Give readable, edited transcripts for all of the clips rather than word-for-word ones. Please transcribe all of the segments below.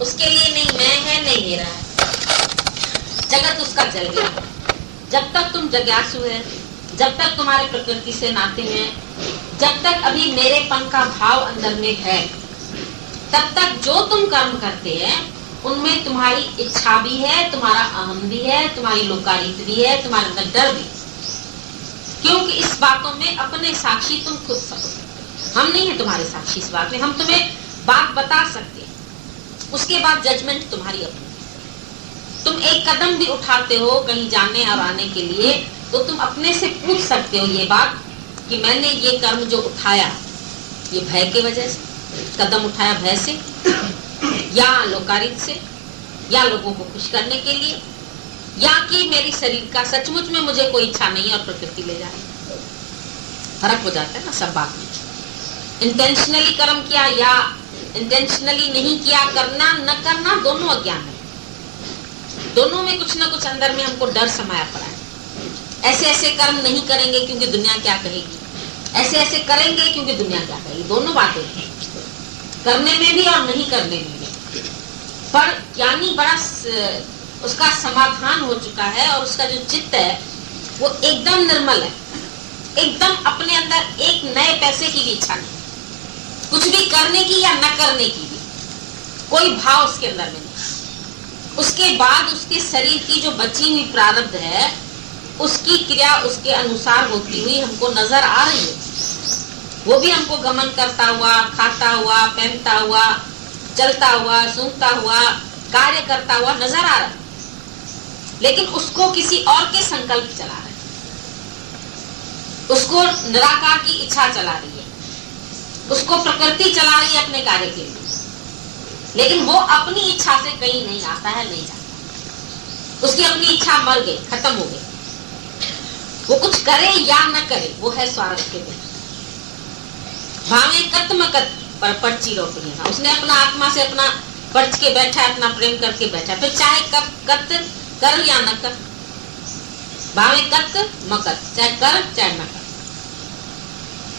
उसके लिए नहीं मैं है नहीं मेरा है, जगत उसका जल गया। जब तक तुम जग्यासु है, जब तक तुम्हारे प्रकृति से नाते हैं, जब तक अभी मेरेपन का भाव अंदर में है, तब तक जो तुम कर्म करते हैं उनमें तुम्हारी इच्छा भी है, तुम्हारा अहम भी है, तुम्हारी लोकारित भी है, तुम्हारे अंदर डर भी। क्योंकि इस बातों में अपने साक्षी तुम खुद सकते, हम नहीं है तुम्हारे साक्षी इस बात में। हम तुम्हें बात बता सकते हैं, उसके बाद जजमेंट तुम्हारी अपनी। तुम एक कदम भी उठाते हो कहीं जाने और आने के लिए, तो तुम अपने से पूछ सकते हो ये बात कि मैंने ये कर्म जो उठाया ये भय की वजह से कदम उठाया, भय से या लोकारित से, या लोगों को खुश करने के लिए, या कि मेरी शरीर का सचमुच में मुझे कोई इच्छा नहीं और प्रकृति ले जाए। फर्क हो जाता है ना सब बात में। इंटेंशनली कर्म किया या इंटेंशनली नहीं किया, करना न करना दोनों अज्ञान है। दोनों में कुछ ना कुछ अंदर में हमको डर समाया पड़ा है। ऐसे ऐसे कर्म नहीं करेंगे क्योंकि दुनिया क्या कहेगी, ऐसे ऐसे करेंगे क्योंकि दुनिया क्या कहेगी। दोनों बातें हैं, करने में भी और नहीं करने में भी। पर ज्ञानी बड़ा उसका समाधान हो चुका है और उसका जो चित्त है वो एकदम निर्मल है, एकदम अपने अंदर एक नए पैसे की भी इच्छा नहीं, कुछ भी करने की या न करने की भी कोई भाव उसके अंदर में नहीं। उसके बाद उसके शरीर की जो बची हुई प्रारब्ध है उसकी क्रिया उसके अनुसार होती हुई हमको नजर आ रही है। वो भी हमको गमन करता हुआ, खाता हुआ, पहनता हुआ, चलता हुआ, सूंघता हुआ, कार्य करता हुआ नजर आ रहा है, लेकिन उसको किसी और के संकल्प चला रहे, उसको निराकार की इच्छा चला रही है, उसको प्रकृति चला रही है अपने कार्य के लिए। लेकिन वो अपनी इच्छा से कहीं नहीं आता है, नहीं जाता। उसकी अपनी इच्छा मर गई, खत्म हो गई। वो कुछ करे या न करे वो है स्वार्थ के बिना। भावे कत मकत पर पर्ची रोकने का, उसने अपना आत्मा से अपना पर्च के बैठा, अपना प्रेम करके बैठा, फिर चाहे कब कत कर या न कर। भावे कत मकत, चाहे कर चाहे न कर।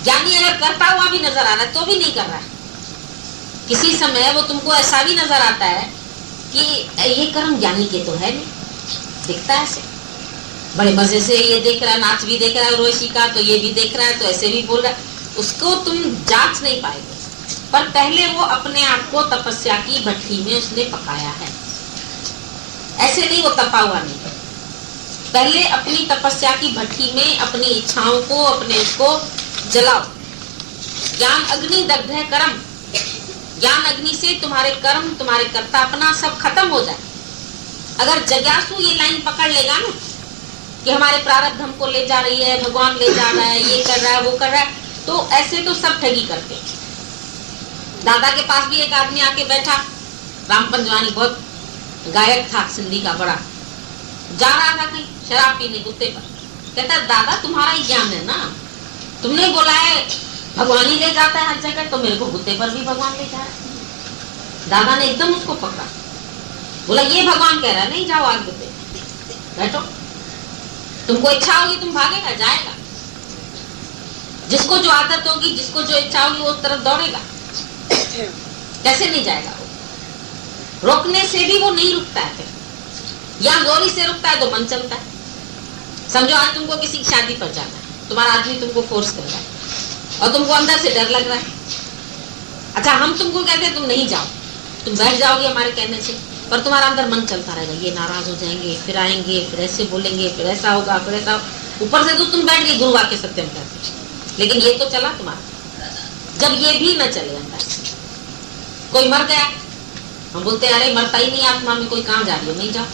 ज्ञानी अगर करता हुआ भी नजर आ रहा है तो भी नहीं कर रहा है। किसी समय वो तुमको ऐसा भी नजर आता है कि ये कर्म ज्ञानी के तो है नहीं, दिखता है ऐसे, बड़े मजे से ये देख रहा है, नाच भी देख रहा है रोशी का, तो ये भी देख रहा है, तो ऐसे भी बोल रहा है। उसको तुम जांच नहीं पाएंगे, पर पहले वो अपने आप को तपस्या की भट्टी में उसने पकाया है। ऐसे नहीं वो तपा हुआ नहीं, पहले अपनी तपस्या की भट्टी में अपनी इच्छाओं को, अपने उसको जलाओ। ज्ञान अग्नि दग्ध है कर्म, ज्ञान अग्नि से तुम्हारे कर्म, तुम्हारे कर्ता अपना सब खत्म हो जाए। अगर जग्यासु ये लाइन पकड़ लेगा ना कि हमारे प्रारब्ध हमको ले जा रही है, भगवान ले जा रहा है, ये कर रहा है, वो कर रहा है, तो ऐसे तो सब ठगी करते हैं। दादा के पास भी एक आदमी आके बैठा, राम पंजवानी, बहुत गायक था सिंधी का, बड़ा जा रहा था कहीं शराब पीने कुत्ते पर। कहता दादा तुम्हारा ही ज्ञान है ना, तुमने बोला है भगवान ही ले जाता है हर जगह, तो मेरे को गुत्ते पर भी भगवान ले जा रहा है। दादा ने एकदम उसको पकड़ा, बोला ये भगवान कह रहा है, नहीं जाओ आगे गुत्ते बैठो, तुमको इच्छा होगी तुम भागेगा, जाएगा। जिसको जो आदत होगी, जिसको जो इच्छा होगी वो उस तरफ दौड़ेगा, कैसे नहीं जाएगा वो। रोकने से भी वो नहीं रुकता है, फिर या जोरी से रुकता है तो मन चलता है। समझो आज तुमको किसी की शादी पर जाना है, तुम्हारा आदमी तुमको फोर्स कर रहा है और तुमको अंदर से डर लग रहा है। अच्छा हम तुमको कहते हैं तुम नहीं जाओ, तुम बैठ जाओगे हमारे कहने से, पर तुम्हारा अंदर मन चलता रहेगा, ये नाराज हो जाएंगे, फिर आएंगे, फिर ऐसे बोलेंगे, फिर ऐसा होगा, फिर ऐसा। ऊपर से तो तुम बैठ गए गुरु वाक्य सत्यम करते, लेकिन ये तो चला तुम्हारा। जब ये भी न चले अंदर, कोई मर गया, हम बोलते हैं अरे मरता ही नहीं आत्मा में, कोई कहाँ जा रही हो, नहीं जाओ।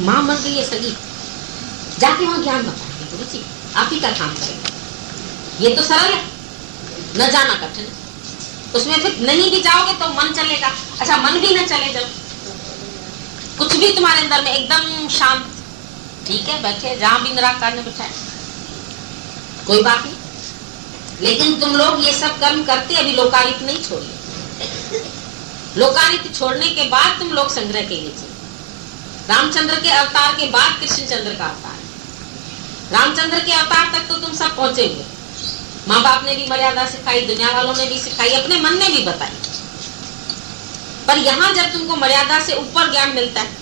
माँ मर गई है सगी, जाके वहां ज्ञान बताएंगे, गुरु जी आप ही का काम करेंगे। ये तो सरल है, न जाना कठिन है। उसमें फिर नहीं भी जाओगे तो मन चलेगा। अच्छा मन भी न चले, जब कुछ भी तुम्हारे अंदर में एकदम शांत, ठीक है बैठे, जहां भी निराकार ने बिठाया, कोई बात नहीं। लेकिन तुम लोग ये सब कर्म करते अभी लोकारित नहीं छोड़िए। लोकारित छोड़ने के बाद तुम लोग संग्रह के लिए चाहिए। रामचंद्र के अवतार के बाद कृष्णचंद्र का अवतार है। रामचंद्र के अवतार तक तो तुम सब पहुंचे हुए। माँ बाप ने भी मर्यादा सिखाई, दुनिया वालों ने भी सिखाई, अपने मन ने भी बताई, पर यहाँ जब तुमको मर्यादा से ऊपर ज्ञान मिलता है,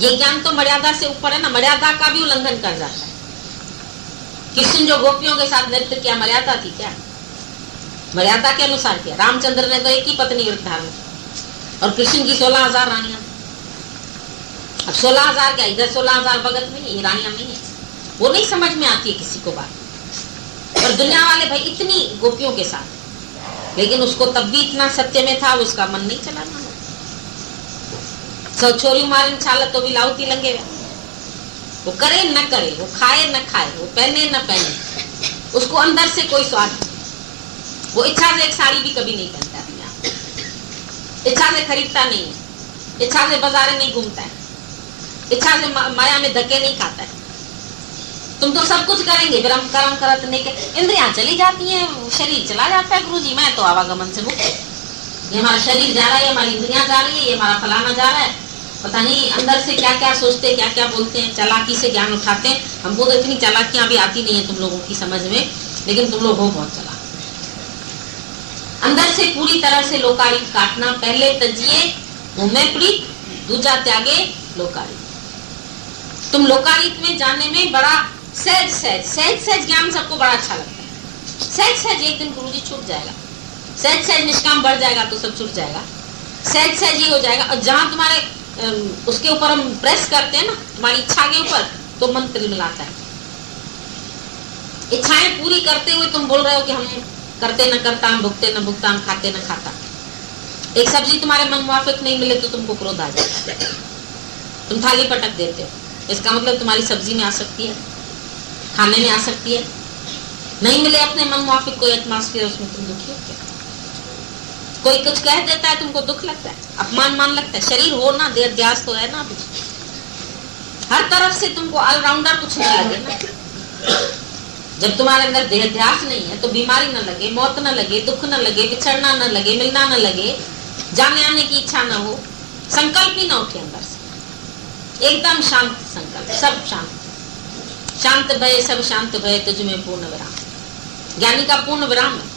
ये ज्ञान तो मर्यादा से ऊपर है ना, मर्यादा का भी उल्लंघन कर जाता है। कृष्ण जो गोपियों के साथ नृत्य किया, मर्यादा थी क्या? मर्यादा के अनुसार किया। रामचंद्र ने तो एक ही पत्नी व्रत धारण की और कृष्ण की 16,000 रानियां। अब 16,000 क्या, इधर 16,000 भगत नहीं है, ये रानियां नहीं है। वो नहीं समझ में आती है किसी को बात। और दुनिया वाले भाई इतनी गोपियों के साथ, लेकिन उसको तब भी इतना सत्य में था, उसका मन नहीं चला मानो। सब छोरी मारन छाल तो भी लाउती लंगे, वो करे न करे, वो खाए न खाए, वो पहने न पहने, उसको अंदर से कोई स्वाद नहीं। वो इच्छा से एक साड़ी भी कभी नहीं पहनता अपने आप, इच्छा से खरीदता नहीं है, इच्छा से बाजारें नहीं घूमता है, इच्छा से माया में धक्के नहीं खाता है। तुम तो सब कुछ करेंगे, फिर हम कर्म करत नहीं के इंद्रियां चली जाती हैं, शरीर चला जाता है। गुरुजी मैं तो आवागमन से मुक्त, ये हमारा शरीर जा रहा है, हमारी इंद्रियां जा रही है, ये हमारा फलाना जा रहा है, पता नहीं अंदर से क्या क्या सोचते, क्या क्या बोलते हैं, चालाकी से ज्ञान उठाते हैं। हमको तो इतनी चालाकियां भी आती नहीं है तुम लोगों की समझ में, लेकिन तुम लोग हो बहुत चालाक। अंदर से पूरी तरह से लोकारित काटना, पहले तजिए मुंह प्रीत, दूजा त्यागे लोकारित। तुम लोकारित में जाने में बड़ा सहज सहज सहज सहज ज्ञान सबको बड़ा अच्छा लगता है। सहज सहज एक दिन गुरुजी छूट जाएगा, सहज सहज निष्काम बढ़ जाएगा तो सब छूट जाएगा, सहज सहज ही हो जाएगा। और जहां तुम्हारे उसके ऊपर हम प्रेस करते हैं ना, तुम्हारी इच्छा के ऊपर, तो मन तिलमिलाता है। इच्छाएं पूरी करते हुए तुम बोल रहे हो कि हम करते न करता, हम भुगते न भुगता, हम खाते न खाता। एक सब्जी तुम्हारे मन मुआफिक नहीं मिले तो तुमको क्रोध आ जाता है, तुम थाली पटक देते हो। इसका मतलब तुम्हारी सब्जी में आ सकती है, खाने में आ सकती है। नहीं मिले अपने मन मुआफिक कोई एटमॉस्फेयर, उसमें तुम दुखी होते हो। कोई कुछ कह देता है, तुमको दुख लगता है, अपमान मान लगता है। शरीर हो ना, देह ध्यास तो है ना अभी। हर तरफ से तुमको ऑलराउंडर कुछ न लगे ना। जब तुम्हारे अंदर देह ध्यास नहीं है तो बीमारी न लगे, मौत न लगे, दुख न लगे, बिछड़ना न लगे, मिलना न लगे, जाने आने की इच्छा न हो, संकल्प ही न उठे अंदर से। एकदम शांत संकल्प, सब शांत, शांत भय सब शांत भय, तुझ में पूर्ण विराम। ज्ञानी का पूर्ण विराम है।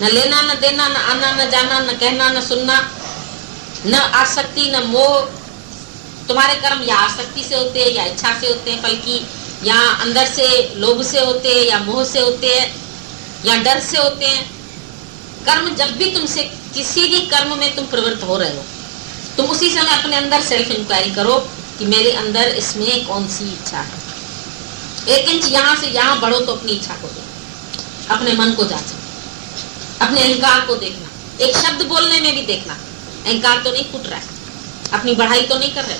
न लेना न देना, न आना न जाना, न कहना न सुनना, न आसक्ति न मोह। तुम्हारे कर्म या आसक्ति से होते हैं, या इच्छा से होते हैं, बल्कि या अंदर से लोभ से होते हैं, या मोह से होते हैं, या डर से होते हैं। कर्म जब भी तुमसे किसी भी कर्म में तुम प्रवृत्त हो रहे हो, तुम उसी समय अपने अंदर सेल्फ इंक्वायरी करो कि मेरे अंदर इसमें कौन सी इच्छा है। 1 इंच यहाँ से यहाँ बढ़ो तो अपनी इच्छा को देखो, अपने मन को जांचो, अपने अहंकार को देखना। एक शब्द बोलने में भी देखना, अहंकार तो नहीं फूट रहा है, अपनी बढ़ाई तो नहीं कर रहे,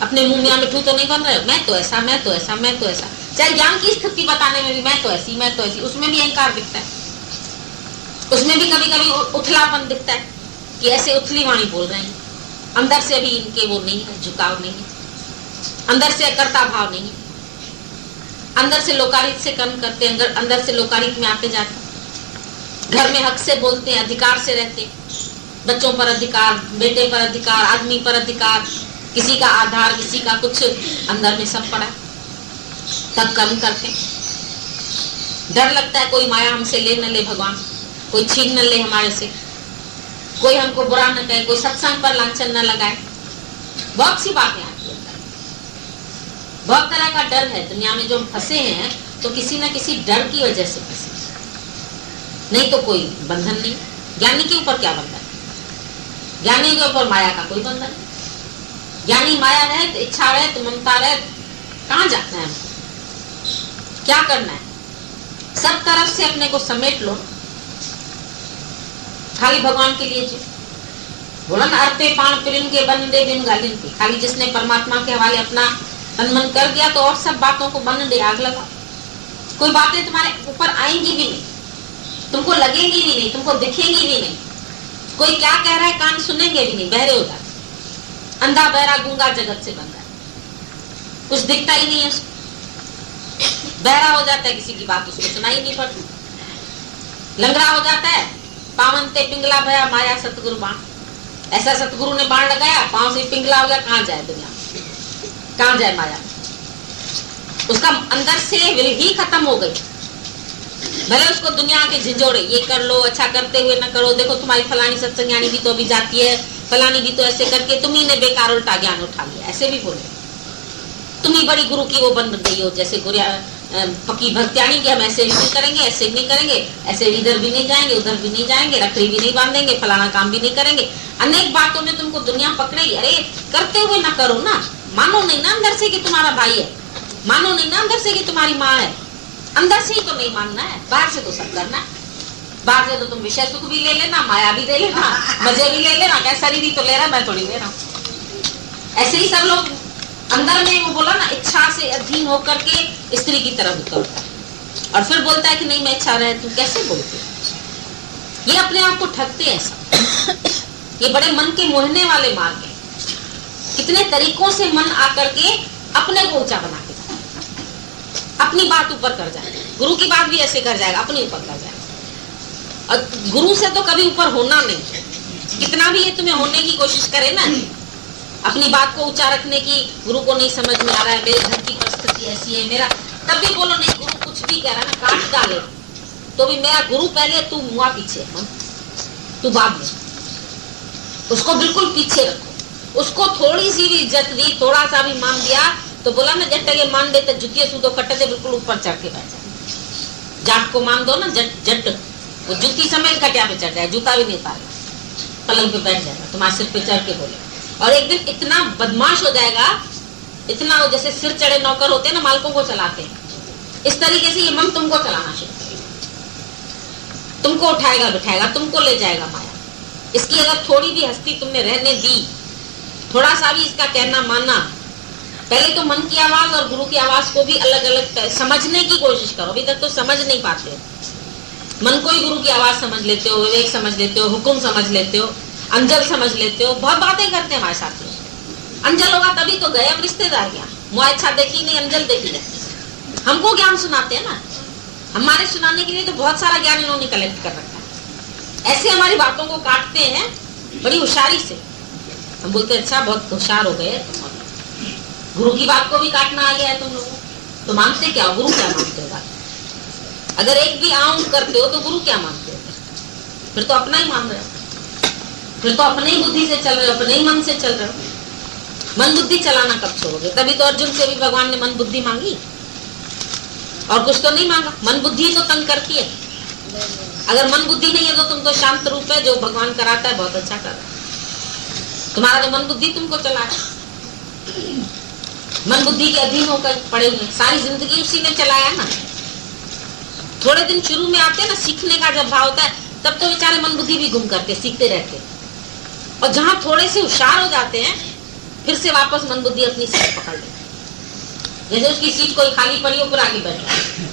अपने मुंह में मिठू तो नहीं बन रहे हो, मैं तो ऐसा, मैं तो ऐसा, मैं तो ऐसा। चाहे ज्ञान की स्थिति बताने में भी मैं तो ऐसी, मैं तो ऐसी, उसमें भी अहंकार दिखता है। उसमें भी कभी कभी उथलापन दिखता है कि ऐसे उथली वाणी बोल रहे हैं, अंदर से अभी इनके वो नहीं है, झुकाव नहीं है, अंदर से अकर्ता भाव नहीं है, अंदर से लोकारित से कर्म करते, अंदर से लोकारित में आते जाते, घर में हक से बोलते हैं, अधिकार से रहते, बच्चों पर अधिकार, बेटे पर अधिकार, आदमी पर अधिकार, किसी का आधार, किसी का कुछ, अंदर में सब पड़ा, तब कर्म करते। डर लगता है कोई माया हमसे ले न ले, भगवान कोई छीन न ले हमारे से, कोई हमको बुरा न कहे, कोई सत्संग पर लांछन न लगाए। बहुत सी बातें आती है, बहुत तरह का डर है दुनिया में। जो हम फंसे हैं तो किसी न किसी डर की वजह से फंसे, नहीं तो कोई बंधन नहीं। ज्ञानी के ऊपर क्या बंधन? ज्ञानी के ऊपर माया का कोई बंधन नहीं। ज्ञानी माया रहे तो इच्छा रहे तो ममता रहे, कहाँ जाना है हमको, क्या करना है? सब तरफ से अपने को समेट लो, खाली भगवान के लिए जी। बोला ना, अर्पे पाण पिरिन के बंदे बिन गालिन के। खाली जिसने परमात्मा के हवाले अपना तन मन कर दिया तो और सब बातों को बंद दे, आग लगा। कोई बातें तुम्हारे ऊपर आएंगी भी नहीं, तुमको लगेंगी भी नहीं, तुमको दिखेंगी भी नहीं। कोई क्या कह रहा है कान सुनेंगे भी नहीं, बहरे हो जाते। अंधा बहरा गूंगा जगत से बंधा है, कुछ दिखता ही नहीं है उसको, बहरा हो जाता है, किसी की बात उसको सुनाई नहीं पड़ती। लंगड़ा हो जाता है, पावन ते पिंगला भया माया सतगुरु बाण। ऐसा सतगुरु ने बाण लगाया, पांव से पिंगला हो गया, कहां जाए दुनिया, कहां जाए माया। उसका अंदर से विल ही खत्म हो गई। भले उसको दुनिया के झिझोड़े, ये कर लो, अच्छा करते हुए न करो, देखो तुम्हारी फलानी सत्संगानी भी तो अभी जाती है, फलानी भी तो ऐसे करके तुम्ही ने बेकार उल्टा ज्ञान उठा लिया, ऐसे भी बोले। तुम ही बड़ी गुरु की वो बन गई हो, जैसे पक्की भक्त्यानी कि हम ऐसे भी नहीं करेंगे, ऐसे भी नहीं करेंगे, ऐसे इधर भी नहीं जाएंगे, उधर भी नहीं जाएंगे, रखड़ी भी नहीं बांधेंगे, फलाना काम भी नहीं करेंगे। अनेक बातों में तुमको दुनिया पकड़ेगी। अरे करते हुए ना करो ना, मानो नहीं ना अंदर से कि तुम्हारा भाई है, मानो नहीं ना अंदर से कि तुम्हारी माँ है, अंदर से ही तो नहीं मानना है, बाहर से तो सब करना है। बाहर से तो तुम विषय सुख भी ले लेना, माया भी ले लेना, मजे भी ले लेना, क्या शरीर ही तो ले रहा, मैं थोड़ी ले रहा हूँ। ऐसे ही सब लोग अंदर में, वो बोला ना, इच्छा से अधीन होकर के स्त्री की तरफ उतरता है और फिर बोलता है कि नहीं मैं इच्छा रहे। तू कैसे बोलते? ये अपने आप को ठगते हैं सब। ये बड़े मन के मोहने वाले मार्ग हैं। कितने तरीकों से मन आकर के अपने को ऊंचा बना के जाए, अपनी बात ऊपर कर जाए। गुरु की बात भी ऐसे कर जाएगा, अपने ऊपर कर जाएगा। और गुरु से तो कभी ऊपर होना नहीं। कितना भी ये तुम्हें होने की कोशिश करे ना, अपनी बात को ऊंचा रखने की, गुरु को नहीं समझ में आ रहा है, मेरे घर की परिस्थिति ऐसी है, मेरा, तब भी बोलो नहीं, गुरु कुछ भी कह रहा है ना, काट डाले तो भी मेरा गुरु पहले, तू मुआ पीछे, तू बाद में। उसको बिल्कुल पीछे रखो। उसको थोड़ी सी भी इज्जत दी, थोड़ा सा भी मान दिया तो बोला ना, जट के मान देते जुतिये सूदो कट्टे से बिल्कुल ऊपर चढ़ के बैठ जाए। जाट को मान दो ना, जट वो जुती समेत खटिया पे चढ़ जाए, जूता भी नहीं उतारेगा, पलंग पे बैठ जाएगा, तुम्हारे सिर पे चढ़ के बोले। और एक दिन इतना बदमाश हो जाएगा, इतना वो जैसे सिर चढ़े नौकर होते हैं ना, मालकों को चलाते हैं, इस तरीके से ये मन तुमको चलाना शुरू करेगा। तुमको उठाएगा बिठाएगा, तुमको ले जाएगा माया। इसकी अगर थोड़ी भी हस्ती तुमने रहने दी, थोड़ा सा भी इसका कहना माना, पहले तो मन की आवाज और गुरु की आवाज को भी अलग अलग समझने की कोशिश करो। अभी तक तो समझ नहीं पाते हो। मन को ही गुरु की आवाज समझ लेते हो, विवेक समझ लेते हो, हुक्म समझ लेते हो, अंजल समझ लेते हो, बहुत बातें करते हैं हमारे साथ। अंजल होगा तभी तो गए हम रिश्तेदार क्या, मुआ इच्छा देखी नहीं, अंजल देखी नहीं। हमको ज्ञान सुनाते हैं ना, हमारे सुनाने के लिए तो बहुत सारा ज्ञान इन्होंने कलेक्ट कर रखा है। ऐसे हमारी बातों को काटते हैं बड़ी होशियारी से। हम बोलते हैं अच्छा बहुत होशियार हो गए, गुरु की बात को भी काटना आ गया है तुम लोगों। तो मानते क्या हो? गुरु क्या मानते हो? बात अगर एक भी आऊं करते हो तो गुरु क्या मानते हो? फिर तो अपना ही मान रहे हो, फिर तो अपने ही बुद्धि से चल रहे हो, अपने ही मन से चल रहे हो। मन बुद्धि चलाना कब छोड़ोगे? तभी तो अर्जुन से भी भगवान ने मन बुद्धि मांगी, और कुछ तो नहीं मांगा। मन बुद्धि तो तंग करती है। अगर मन बुद्धि नहीं है तो तुम तो शांत रूप है, जो भगवान कराता है बहुत अच्छा कर रहा है। तुम्हारा तो मन बुद्धि तुमको चला है, मन बुद्धि के अधीन होकर पड़े हुए, सारी जिंदगी उसी ने चलाया ना। थोड़े दिन शुरू में आते हैं ना, सीखने का जब भाव होता है, तब तो बेचारे मन बुद्धि भी घूम करके सीखते रहते। और जहां थोड़े से होशियार हो जाते हैं, फिर से वापस मन बुद्धि अपनी सीट पकड़ लेते। जैसे उसकी सीट कोई खाली पड़ी हो, फिर आगे बैठ जाए,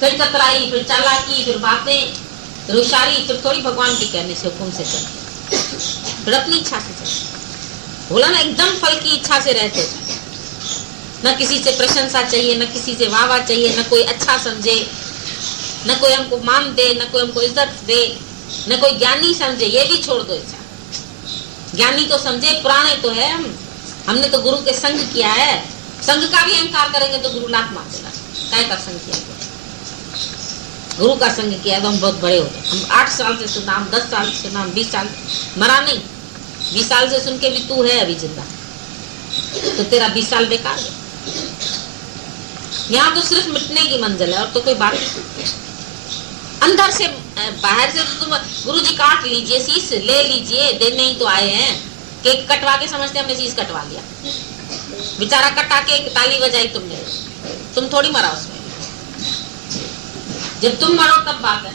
फिर चतराई, फिर चालाकी, फिर बातें, फिर होशियारी, फिर थोड़ी भगवान के कहने से, हुक्म से चलते, फिर अपनी इच्छा से चलते। बोला ना, एकदम फल की इच्छा से रहते, न किसी से प्रशंसा चाहिए, न किसी से वाह वाह चाहिए, न कोई अच्छा समझे, न कोई हमको मान दे, न कोई हमको इज्जत दे, न कोई ज्ञानी समझे, ये भी छोड़ दो इच्छा। ज्ञानी तो समझे, पुराने तो है हमने तो गुरु के संग किया है। संग का भी अहंकार करेंगे तो गुरु लात मार देगा। काय का संग किया? गुरु का संग किया तो हम बहुत बड़े हो गए। हम 8 साल से सुना, हम 10 साल से सुना, हम 20 साल, मरा नहीं, 20 साल से सुन के भी तू है अभी जिंदा, तो तेरा 20 साल बेकार है। यहाँ तो सिर्फ मिटने की मंजिल है, और तो कोई बात नहीं। अंदर से, बाहर से तो तुम गुरुजी काट लीजिए, शीश ले लीजिए, देने ही तो आए हैं। केक कटवा के समझते हमने शीश कटवा लिया, बेचारा कटा के ताली बजाई तुमने, तुम थोड़ी मरा उसमें। जब तुम मरो तब बात है।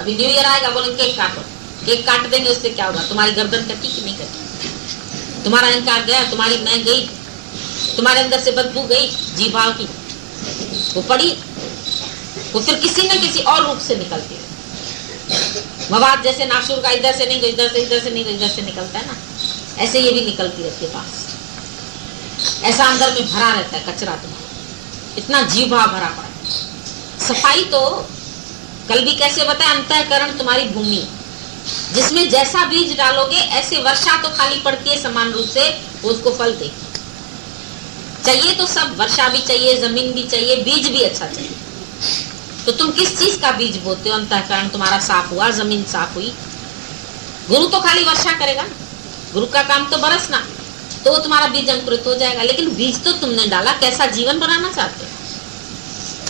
अभी न्यू ईयर आएगा, बोलेंगे केक काटो, केक काट देंगे, उससे क्या होगा? तुम्हारी गर्दन कटी कि नहीं कटी? तुम्हारा अहंकार गया, तुम्हारी मैं गई, तुम्हारे अंदर से बदबू गई जी भाव की, वो पड़ी, वो फिर किसी न किसी और रूप से निकलती है। मवाद जैसे नासूर का इधर से नहीं, इधर से, इधर से नहीं, इधर से निकलता है ना, ऐसे ये भी निकलती रहती है पास। ऐसा अंदर में भरा रहता है कचरा, तुम्हारा इतना जीव भाव भरा पड़ा है। सफाई तो कल भी कैसे बताया, अंतःकरण तुम्हारी भूमि, जिसमें जैसा बीज डालोगे ऐसे वर्षा तो खाली पड़ती है समान रूप से, वो उसको फल देगी। चाहिए तो सब, वर्षा भी चाहिए, जमीन भी चाहिए, बीज भी अच्छा चाहिए, तो तुम किस चीज का बीज बोते हो? अंतःकरण तुम्हारा साफ हुआ, जमीन साफ हुई। गुरु तो खाली वर्षा करेगा ना, गुरु का काम तो बरसना, तो वो तुम्हारा बीज अंकुरित हो जाएगा। लेकिन बीज तो तुमने डाला, कैसा जीवन बनाना चाहते हो,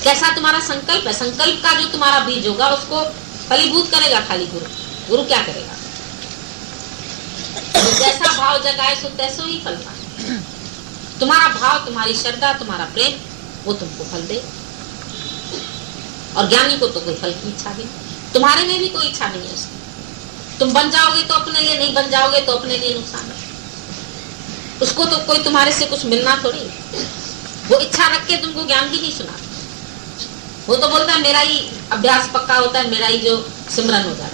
कैसा तुम्हारा संकल्प है। संकल्प का जो तुम्हारा बीज होगा उसको फलीभूत करेगा खाली गुरु। गुरु क्या करेगा? तो जैसा भाव जगाए सो तैसो ही फल पाए। तुम्हारा भाव, तुम्हारी श्रद्धा, तुम्हारा प्रेम, वो तुमको फल दे। और ज्ञानी को तो कोई फल की इच्छा भी नहीं, तुम्हारे में भी कोई इच्छा नहीं है उसकी। तुम बन जाओगे तो अपने लिए, नहीं बन जाओगे तो अपने लिए नुकसान है। उसको तो कोई तुम्हारे से कुछ मिलना थोड़ी। वो इच्छा रख के तुमको ज्ञान भी नहीं सुना। वो तो बोलता है मेरा ही अभ्यास पक्का होता है, मेरा ही जो सिमरन हो जाता है।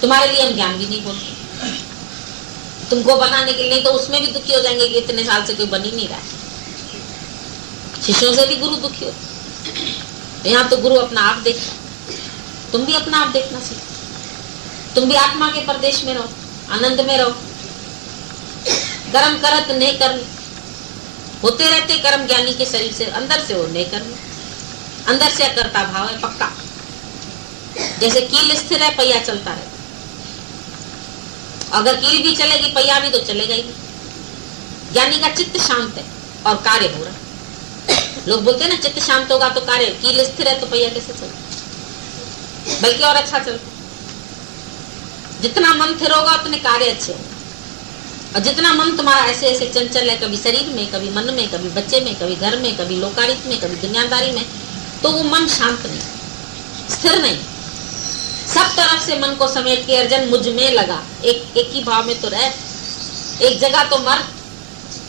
तुम्हारे लिए हम ज्ञान भी नहीं बोलते। तुमको बनाने के लिए तो उसमें भी दुखी हो जाएंगे कि इतने साल से कोई बन ही नहीं रहा है। शिष्यों से भी गुरु दुखी होते। यहाँ तो गुरु अपना आप देखता, तुम भी अपना आप देखना सीखो। तुम भी आत्मा के प्रदेश में रहो, आनंद में रहो। कर्म करत नहीं कर्म, होते रहते कर्म ज्ञानी के शरीर से, अंदर से हो नहीं कर्म, अंदर से अकर्ता भाव है पक्का। जैसे कील स्थिर है, पहिया चलता रहता। अगर कील भी चलेगी, पहिया भी तो चलेगा ही नहीं। ज्ञानी का चित्त शांत है और कार्य हो रहा है। लोग बोलते हैं ना चित्त शांत होगा तो कार्य, कील स्थिर है तो पहिया कैसे चलता, बल्कि और अच्छा चलता। जितना मन स्थिर होगा उतने कार्य अच्छे होंगे। और जितना मन तुम्हारा ऐसे ऐसे चंचल है, कभी शरीर में, कभी मन में, कभी बच्चे में, कभी घर में, कभी लोकारित में, कभी दुनियादारी में, तो वो मन शांत नहीं, स्थिर नहीं। सब तरफ से मन को समेट के अर्जन मुझ में लगा, एक ही भाव में तो रह। एक जगह तो मर,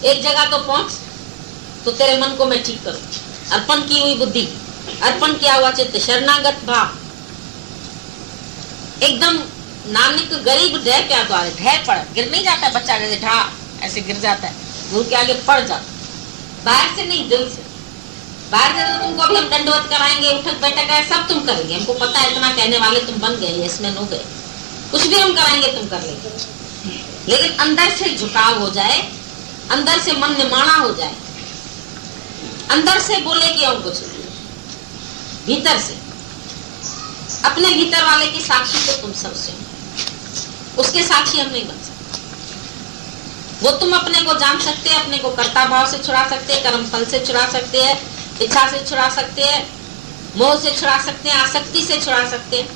एक जगह तो पहुंच, तो तेरे मन को मैं ठीक करूं। अर्पण की हुई बुद्धि, अर्पण किया हुआ चित्त, शरणागत भाव, एकदम नानक गरीब ढह क्या द्वारे, ढह पड़, गिर नहीं जाता है बच्चा जैसे ढा ऐसे गिर जाता है, गुरु के आगे पड़ जाता। बाहर से नहीं, दिल से। बाहर से तो तुमको भी हम दंडवत कराएंगे, उठक बैठक है, सब तुम करेंगे। हमको पता है, इतना कहने वाले तुम बन गए, इसमें हो गए, कुछ भी हम कराएंगे तुम कर लेंगे। लेकिन अंदर से झुकाव हो जाए, अंदर से मन निमाणा हो जाए, अंदर से बोले कि और कुछ, भीतर से, अपने भीतर वाले की साक्षी तो तुम सबसे, उसके साक्षी हम नहीं बन सकते। वो तुम अपने को जान सकते हैं, अपने को कर्ता भाव से छुड़ा सकते हैं, कर्म फल से छुड़ा सकते हैं, इच्छा से छुड़ा सकते हैं, मोह से छुड़ा सकते हैं, आसक्ति से छुड़ा सकते हैं।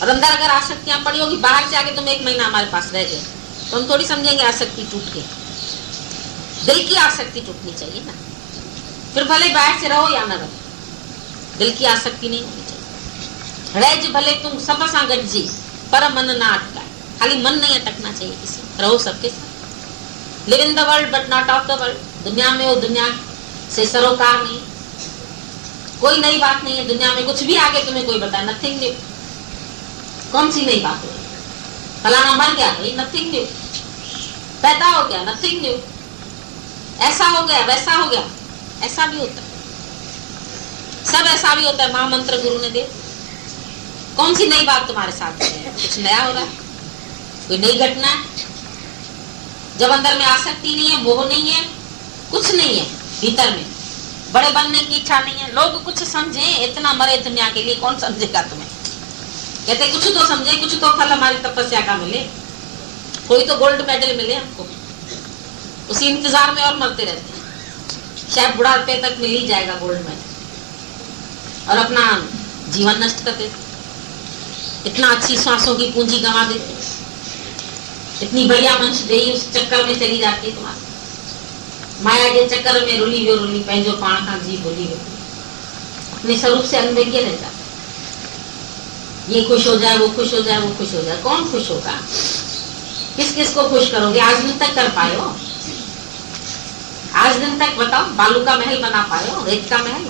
और अंदर अगर आसक्तियां पड़ी होगी, बाहर से आके तुम 1 महीना हमारे पास रह गए तो हम थोड़ी समझेंगे आसक्ति टूट गई। दिल की आसक्ति टूटनी चाहिए ना, फिर भले बाहर से रहो या ना रहो, दिल की आसक्ति नहीं होनी चाहिए। रह भले तुम सब सा गजी, पर मन ना अटका। खाली मन नहीं अटकना चाहिए किसी, रहो सबके साथ। Live in the world but not of the world. दुनिया में हो, दुनिया से सरोकार नहीं, कोई नई बात नहीं है दुनिया में। कुछ भी आगे तुम्हें कोई बताए, नथिंग न्यू। कौन सी नई बात है? फलाना मर गया, नथिंग न्यू। पैदा हो गया, नथिंग न्यू। ऐसा हो गया, वैसा हो गया, ऐसा भी होता है, सब ऐसा भी होता है। महामंत्र गुरु ने दे, कौन सी नई बात तुम्हारे साथ है? कुछ नया हो रहा है, कोई नई घटना है? जब अंदर में आसक्ति नहीं है, मोह नहीं है, कुछ नहीं है भीतर में, बड़े बनने की इच्छा नहीं है। लोग कुछ समझे, इतना मरे दुनिया के लिए, कौन समझेगा तुम्हें? कहते कुछ तो समझे, कुछ तो फल हमारी तपस्या का मिले, कोई तो गोल्ड मेडल मिले हमको। उसी इंतजार में और मरते रहते हैं, शायद बुढ़ापे तक मिल ही जाएगा गोल्ड मेडल, और अपना जीवन नष्ट कर देते। इतना अच्छी सांसों की पूंजी गंवा देते, इतनी बढ़िया मंच दे, उस चक्कर में चली जाती है तुम्हारी माया के चक्कर में। रुली पंहिंजो पाण खां जी भुली वियो, अपने स्वरूप से अनभिज्ञ रह जाता। ये खुश हो जाए, वो खुश हो जाए, वो खुश हो जाए, कौन खुश होगा? किस किस को खुश करोगे? आज दिन तक कर पाए हो? आज दिन तक बताओ, बालू का महल बना पाए हो? रेत का महल?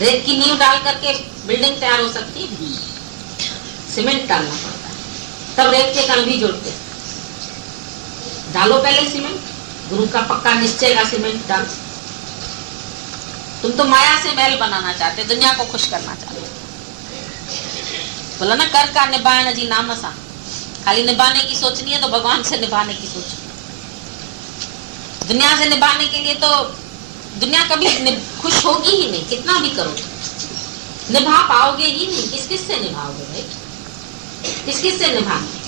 रेत की नींव डाल करके बिल्डिंग तैयार हो सकती है? सीमेंट डालना पड़ता है, तब रेत के कण भी जुड़ते। डालो पहले सीमेंट, गुरु का पक्का निश्चय का सीमेंट डाल। तुम तो माया से महल बनाना चाहते, दुनिया को खुश करना चाहते। बोला ना, कर का निभाने जी नाम सा। खाली निभाने की सोचनी है तो भगवान से निभाने की सोच। दुनिया से निभाने के लिए तो दुनिया कभी खुश होगी ही नहीं, कितना भी करो निभा पाओगे ही नहीं। किस किस से निभाओगे भाई, किस किस से निभाओगे?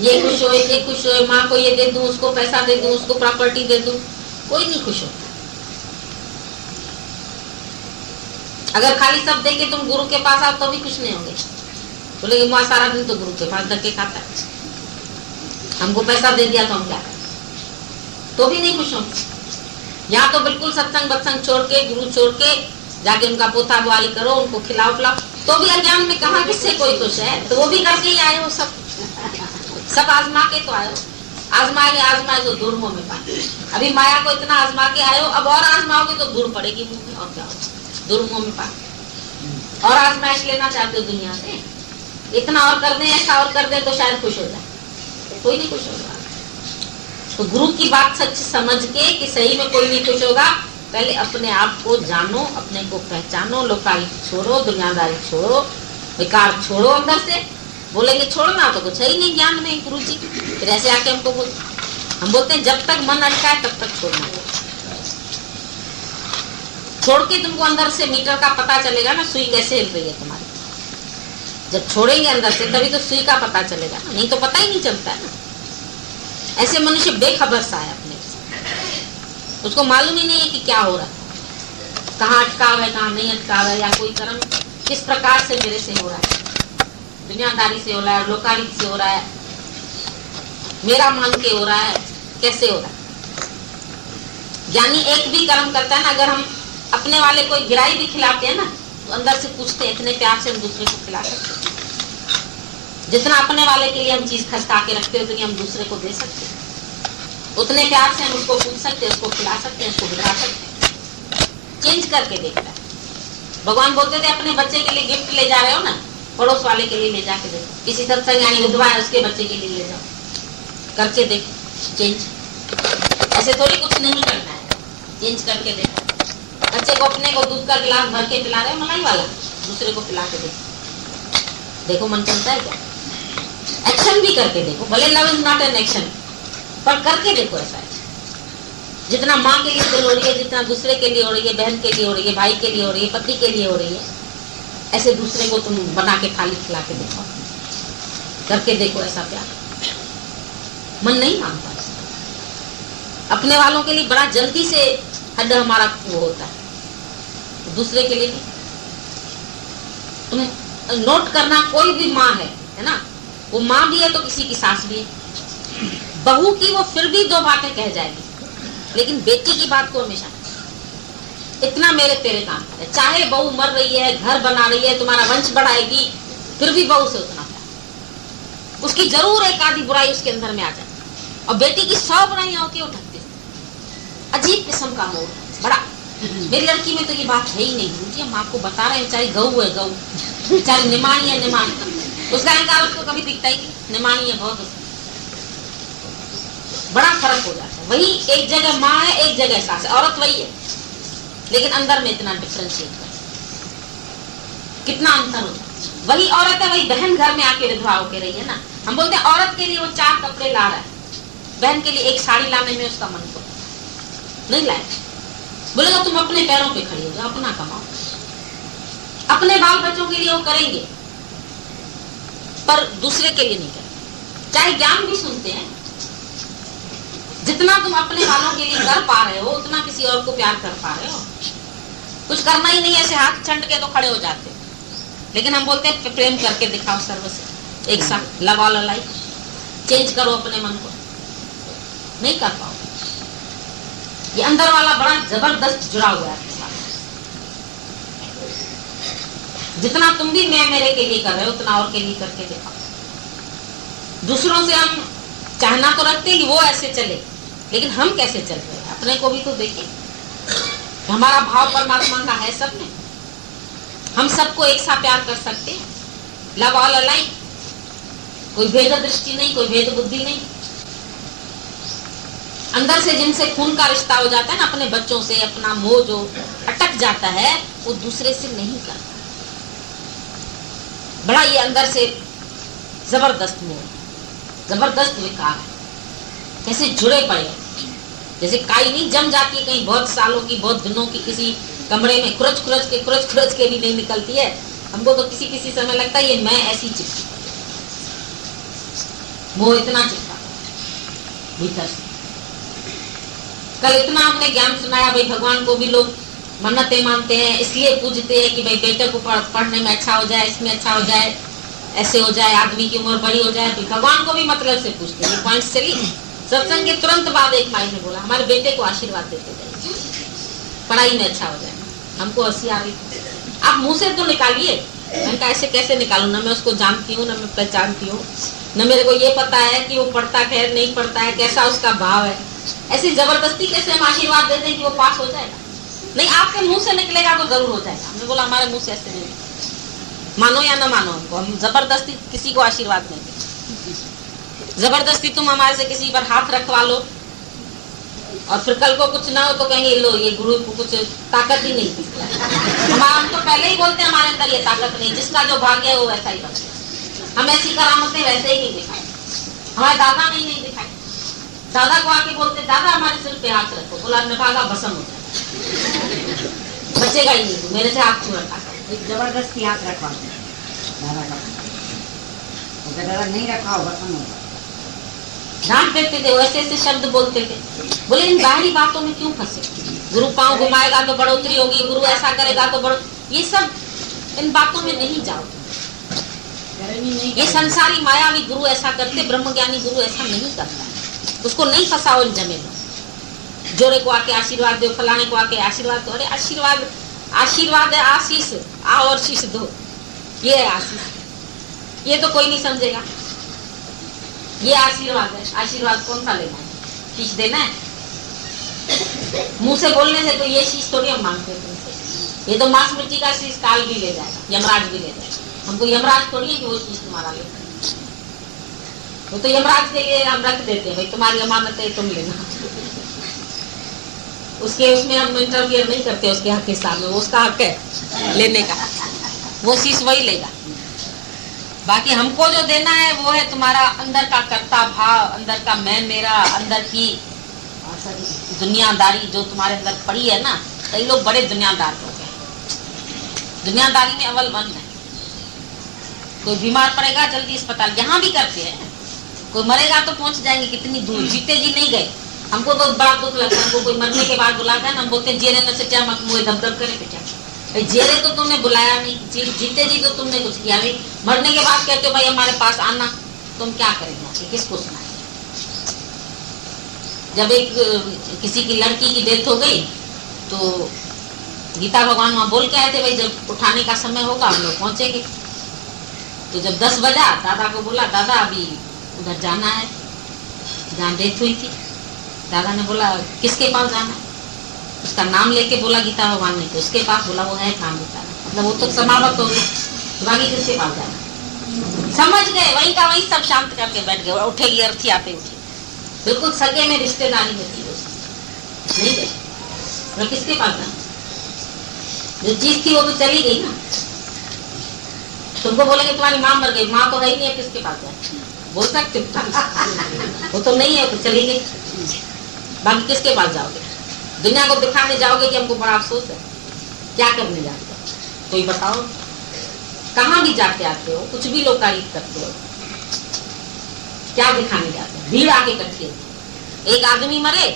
ये खुश हो, ये खुश हो, माँ को ये दे दूं, उसको पैसा दे दूं, उसको प्रॉपर्टी दे दूं, कोई नहीं खुश होता। अगर खाली सब दे के तुम गुरु के पास आओ तो भी खुश नहीं होंगे। बोलेगे माँ सारा दिन तो गुरु के पास धक्के खाता है, हमको पैसा दे दिया तो हम क्या करें, तो भी नहीं खुश होंगे। यहाँ तो बिल्कुल सत्संग बत्संग छोड़ के, गुरु छोड़ के जाके उनका पोता बुआरी करो, उनको खिलाओ पिलाओ, तो भी अज्ञान में कहा किससे कोई खुश है। तो वो भी करके ही आए हो, सब आजमा के तो आए हो। आजमाए तो दुर्मों में पाए। अभी माया को इतना आजमा के आए हो, अब और आजमाओगे तो गुड़ पड़ेगी मुंह में, और क्या होगा, दुर्मों में पाए। और आजमाइश लेना चाहते हो दुनिया से, इतना और कर दे, ऐसा और कर दे तो शायद खुश हो जाए, कोई नहीं खुश होगा। तो गुरु की बात सच समझ के कि सही में कोई नहीं खुश होगा, पहले अपने आप को जानो, अपने को पहचानो, लोकाई छोड़ो, दुनियादारी छोड़ो, विकार छोड़ो अंदर से। बोलेंगे छोड़ना तो कुछ है ही नहीं ज्ञान में गुरु जी, फिर ऐसे आके हमको हम बोलते हैं जब तक मन अटका है तब तक छोड़ना। छोड़ के तुमको अंदर से मीटर का पता चलेगा ना, सुई कैसे हिल रही है तुम्हारी। जब छोड़ेंगे अंदर से तभी तो सुई का पता चलेगा ना, नहीं तो पता ही नहीं चलता है ना। ऐसे मनुष्य बेखबर सा है अपने से, उसको मालूम ही नहीं है कि क्या हो रहा है, कहाँ अटकाव है, कहाँ नहीं अटकाव है, या कोई कर्म किस प्रकार से मेरे से हो रहा है, दुनियादारी से हो रहा है, लोकारित से हो रहा है, मेरा मान के हो रहा है, कैसे हो रहा है। ज्ञानी एक भी कर्म करता है ना, अगर हम अपने वाले कोई गिराई भी खिलाते हैं ना, तो अंदर से पूछते हैं इतने प्यार से हम दूसरे को खिला सकते हैं। जितना अपने वाले के लिए हम चीज खसका के रखते हैं, उतनी हम दूसरे को दे सकते हैं। उतने प्यार से हम उसको पूछ सकते हैं, उसको खिला सकते हैं, उसको बिठा सकते हैं। चेंज करके देखता है। भगवान बोलते थे अपने बच्चे के लिए गिफ्ट ले जा रहे हो ना, पड़ोस वाले के लिए ले जाके देखो, किसी सत्संग यानी विधवा है उसके बच्चे के लिए ले जाओ, करके देखो चेंज। ऐसे थोड़ी कुछ नहीं करना है, चेंज करके देखो। बच्चे को अपने को दूध का गिलास भर के पिला रहे हो मलाई वाला, दूसरे को पिला के देखो मन चलता है क्या। एक्शन भी करके देखो, भले love is not an action, पर करके देखो ऐसा है। जितना माँ के लिए दिल हो रही है, जितना दूसरे के लिए हो रही है, बहन के लिए हो रही है, भाई के लिए हो रही है, पति के लिए हो रही है, ऐसे दूसरे को तुम बना के थाली खिला के देखो, करके देखो ऐसा प्यार। मन नहीं मानता, अपने वालों के लिए बड़ा जल्दी से हद हमारा वो होता है, दूसरे के लिए नहीं। तुम नोट करना, कोई भी माँ है ना, वो माँ भी है तो किसी की सास भी है। बहू की वो फिर भी दो बातें कह जाएगी, लेकिन बेटी की बात को हमेशा इतना मेरे तेरे काम है। चाहे बहू मर रही है, घर बना रही है, तुम्हारा वंश बढ़ाएगी, फिर भी बहू से उतना प्यार। उसकी जरूर एक आधी बुराई उसके अंदर में आ जाए, और बेटी की 100 बुराइयां होती है, वो ढकती है। अजीब किस्म का मोह बड़ा। मेरी लड़की में तो ये बात है ही नहीं गुरुजी, हम आपको बता रहे हैं, बेचारी गऊ है गऊ, बेचारी निमानी है निमानी। उसका अहंकार उसको कभी दिखता ही नहीं, निमानी है बहुत, बड़ा फर्क हो जाता है। वही एक जगह माँ है, एक जगह सास है, औरत वही है, लेकिन अंदर में इतना डिफरेंशिएट कर, कितना अंतर होता है। वही औरत है, वही बहन घर में आके विधवा होके रही है ना। हम बोलते हैं औरत के लिए वो 4 कपड़े ला रहा है, बहन के लिए एक साड़ी लाने में उसका मन को नहीं लाए। बोलेगा तुम अपने पैरों पे खड़ी हो जाओ, अपना कमाओ, अपने बाल बच्चों के लिए वो करेंगे, पर दूसरे के लिए नहीं करेंगे। चाहे ज्ञान भी सुनते हैं, जितना तुम अपने वालों के लिए कर पा रहे हो, उतना किसी और को प्यार कर पा रहे हो। कुछ करना ही नहीं, ऐसे हाथ छंड के तो खड़े हो जाते हो। लेकिन हम बोलते हैं प्रेम करके दिखाओ, सर्व से एक साथ लगा लाई, चेंज करो अपने मन को, नहीं कर पाओ। ये अंदर वाला बड़ा जबरदस्त जुड़ा हुआ है आपके साथ। जितना तुम भी मैं मेरे के लिए कर रहे हो, उतना और के लिए करके दिखाओ। दूसरों से हम चाहना तो रखते हैं कि वो ऐसे चले, लेकिन हम कैसे चल रहे हैं, अपने को भी तो देखें। हमारा भाव परमात्मा का है सब में, हम सबको एक सा प्यार कर सकते हैं, लव ऑल अलाइक, कोई भेद दृष्टि नहीं, कोई भेद बुद्धि नहीं। अंदर से जिनसे खून का रिश्ता हो जाता है ना, अपने बच्चों से अपना मोह जो अटक जाता है, वो दूसरे से नहीं करता। बड़ा ये अंदर से जबरदस्त मोह, जबरदस्त विकार है, कैसे जुड़े पड़े। जैसे काई नहीं जम जाती है कहीं बहुत सालों की, बहुत दिनों की, किसी कमरे में खुरच के भी नहीं निकलती है। हमको तो किसी समय लगता है ये मैं ऐसी चिपकी, वो इतना चिपका भीतर से। कल इतना हमने ज्ञान सुनाया, भाई भगवान को भी लोग मन्नतें मानते हैं, इसलिए पूजते हैं कि भाई बेटे को पढ़ने में अच्छा हो जाए, इसमें अच्छा हो जाए, ऐसे हो जाए, आदमी की उम्र बड़ी हो जाए। भगवान को भी मतलब से पूछते हैं। पॉइंट चली सत्संग के तुरंत बाद एक माई ने बोला हमारे बेटे को आशीर्वाद देते जाइए, पढ़ाई में अच्छा हो जाए। हमको हंसी आ रही थी, आप मुंह से तो निकालिए। मैंने कहा ऐसे कैसे निकालू, ना मैं उसको जानती हूँ, ना मैं पहचानती हूँ, न मेरे को ये पता है कि वो पढ़ता है नहीं पढ़ता है, कैसा उसका भाव है। ऐसी जबरदस्ती कैसे हम आशीर्वाद देते हैं कि वो पास हो जाएगा? नहीं, आपके मुंह से निकलेगा तो जरूर हो जाएगा। हमने बोला हमारे मुंह से ऐसे नहीं, मानो या ना मानो, हम जबरदस्ती किसी को आशीर्वाद नहीं देते। जबरदस्ती तुम हमारे से किसी पर हाथ रखवा लो और फिर कल को कुछ ना हो तो कहेंगे लो ये गुरु को कुछ ताकत ही नहीं थी। हम तो पहले ही बोलते हैं हमारे अंदर ये ताकत नहीं, जिसका जो भाग्य है वो वैसा ही बनता है। हम ऐसी करामतें वैसे ही नहीं दिखाए, हमारे दादा ने नहीं दिखाई। दादा को आके बोलते दादा हमारे सिर पे हाथ रखो, बोला निभागा भस्म हो जाए, बचेगा ही नहीं, मेरे से हाथ क्यों रखा? जबरदस्ती हाथ रखवा दादा का, दादा नहीं रखा हो भस्म होगा। डांट देते थे, वैसे ऐसे शब्द बोलते थे। बोले इन बाहरी बातों में क्यों फंसे? गुरु पांव घुमाएगा तो बढ़ोतरी होगी, गुरु ऐसा करेगा तो ये सब इन बातों में नहीं जाओ। ये संसारी मायावी गुरु ऐसा करते, ब्रह्मज्ञानी गुरु ऐसा नहीं करता है। उसको नहीं फंसाओ इन जमीनों। जोड़े को आके आशीर्वाद दो, फलाने को आके आशीर्वाद दो। अरे आशीर्वाद है आशीष, आओ और शीश दो, ये है आशीष। ये तो कोई नहीं समझेगा, ये आशीर्वाद है। आशीर्वाद कौन सा लेना है? शीश देना है? मुंह से बोलने से तो ये शीश थोड़ी हम मांगते हैं तुमसे। ये तो मांस मिट्टी का शीश काल भी ले जाएगा, यमराज भी ले जाएगा। हमको यमराज थोड़ी है कि वो शीश तुम्हारा ले, वो तो यमराज के लिए हम रख देते हैं, भाई तुम्हारी अमानत है तुम लेना। उसमें हम इंटरफियर नहीं करते उसके हक के सामने, वो उसका हक है लेने का, वो शीश वही लेगा। बाकी हमको जो देना है वो है तुम्हारा अंदर का कर्ता भाव, अंदर का मैं मेरा, अंदर की दुनियादारी जो तुम्हारे अंदर पड़ी है ना। कई लोग बड़े दुनियादार लोग हैं, दुनियादारी में अव्वल मन है। कोई बीमार पड़ेगा जल्दी अस्पताल, यहाँ भी करते हैं। कोई मरेगा तो पहुंच जाएंगे कितनी दूर, जीते जी नहीं गए। हमको तो बड़ा दुख लगता है, हमको कोई मरने के बाद बुलाता है ना, हम बोलते हैं जेरे न सचा मत मुझे धब करे बेटा। भाई जेरे तो तुमने बुलाया नहीं, जीते जी तो तुमने कुछ किया नहीं, मरने के बाद कहते हो भाई हमारे पास आना। तुम क्या करेंगे, किसको सुनाएंगे? जब एक किसी की लड़की की डेथ हो गई तो गीता भगवान वहां बोल के आए थे भाई जब उठाने का समय होगा हम लोग पहुंचेंगे। तो जब 10 बजा दादा को बोला दादा अभी उधर जाना है जहाँ डेथ हुई थी। दादा ने बोला किसके पास जाना है? उसका नाम लेके बोला गीता भगवान ने, तो उसके पास बोला वो है काम बताना, मतलब वो तो समाप्त हो गया, बाकी किसके पास जाना? समझ गए, वहीं का वहीं सब शांत करके बैठ गए। उठेगी अर्थी आते उठे, बिल्कुल सगे में रिश्तेदारी में थी उसकी, नहीं गए तो किसके पास जाना? जो चीज थी वो तो चली गई ना। तुमको बोलेंगे तुम्हारी माँ मर गई, माँ तो है ही नहीं है, किसके पास जाए? बोल सकते वो तो नहीं है, तो चली गई, बाकी किसके पास जाओगे? दुनिया को दिखाने जाओगे कि हमको बड़ा अफसोस है? क्या करने जाते हो? कोई बताओ, कहाँ भी जाते आते हो, कुछ भी लोग तारीफ करते हो, क्या दिखाने जाते हो? भीड़ आके इकट्ठी होती, एक आदमी मरे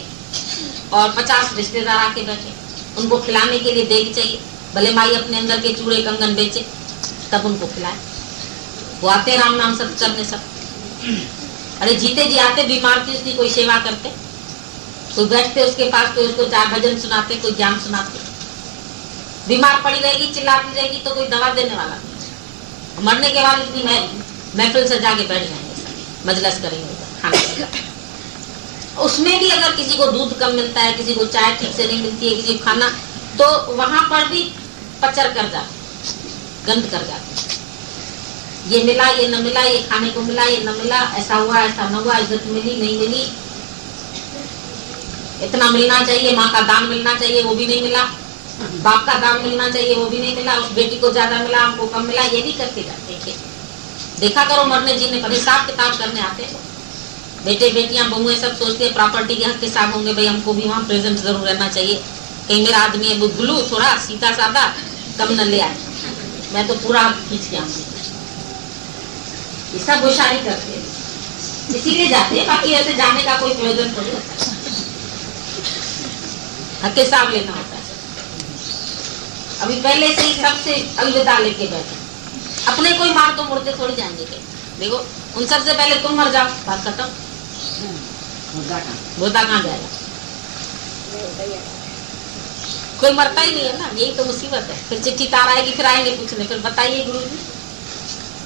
और 50 रिश्तेदार आके बैठे, उनको खिलाने के लिए देग चाहिए, भले माई अपने अंदर के चूड़े कंगन बेचे तब उनको खिलाए। वो आते राम नाम सत्य करने सब। अरे जीते जी आते, बीमार थी उसकी कोई सेवा करते, कोई बैठते उसके पास, कोई उसको 4 भजन सुनाते, कोई ज्ञान सुनाते। बीमार पड़ी रहेगी चिल्लाती रहेगी तो कोई दवा देने वाला नहीं। मरने के बाद उसकी महफिल सजा के बैठ जाएंगे, मजलिस करेंगे, खाना खाएंगे। उसमें भी अगर किसी को दूध कम मिलता है, किसी को चाय ठीक से नहीं मिलती है, किसी को खाना, तो वहां पर भी पचर कर जाते, गंद कर जाते। ये मिला ये न मिला, ये खाने को मिला ये न मिला, ऐसा हुआ ऐसा न हुआ, इज्जत मिली नहीं मिली, इतना मिलना चाहिए, माँ का दान मिलना चाहिए वो भी नहीं मिला, बाप का दान मिलना चाहिए वो भी नहीं मिला, उस बेटी को ज्यादा मिला हमको कम मिला, ये भी करते जाते। देखा करो मरने जीने पर हिसाब किताब करने आते हैं। बेटे बेटियां बहुएं सब सोचते हैं प्रॉपर्टी के हक के साथ होंगे, भाई हमको भी वहाँ प्रेजेंट जरूर रहना चाहिए। कहीं मेरा आदमी है बुद्धलू थोड़ा सीधा साधा कम न ले आए, मैं तो पूरा खींच के आऊंगी। ये सब होशियारी करते हैं, इसीलिए जाते हैं, बाकी ऐसे जाने का कोई प्रयोजन थोड़ी होता है। हक के साथ लेना होता है। अभी पहले से ही सबसे अलविदा लेके बैठे, अपने कोई मार तो मुड़ते थोड़ी जाएंगे कहीं। देखो उन सबसे पहले तुम मर जाओ, बात खत्म। मुर्दा कहाँ जाएगा? कोई मरता ही नहीं है ना, यही तो मुसीबत है। फिर चिट्ठी तार आएगी, फिर आएंगे पूछने, फिर बताइए गुरु जी,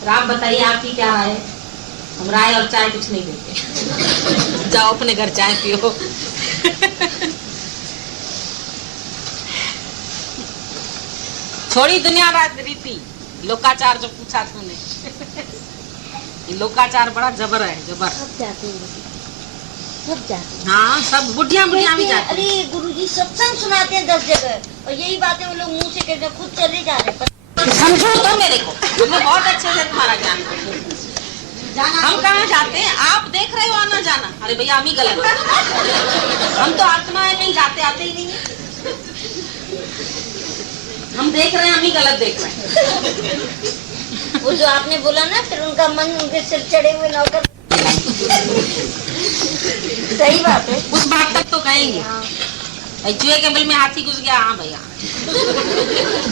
आप बताइए आपकी क्या राय है? हम राय और चाय कुछ नहीं देते। जाओ अपने घर चाय पियो। छोड़ी दुनिया रीति, लोकाचार जो पूछा तूने। लोकाचार बड़ा जबर है, जबर। सब जाते हैं, सब जाते हैं। हाँ सब बुढ़िया भी जाती हैं। अरे गुरुजी सत्संग सुनाते हैं 10 जगह, और यही बातें वो लोग मुंह से कहते हैं, खुद चले जा रहे हैं। समझो तो मेरे को, हमें बहुत अच्छे से तुम्हारा ज्ञान जाना। हम कहाँ जाते हैं? आप देख रहे हो आना जाना, अरे भैया हम ही गलत। हम तो आत्माएं कहीं जाते आते ही नहीं है। हम देख रहे हैं, हम ही गलत देख रहे हैं। वो जो आपने बोला ना, फिर उनका मन उनके सिर चढ़े हुए नौकर। सही बात है, उस बात तक तो कहेंगे। चूहे के बिल में हाथी घुस गया, हाँ भैया।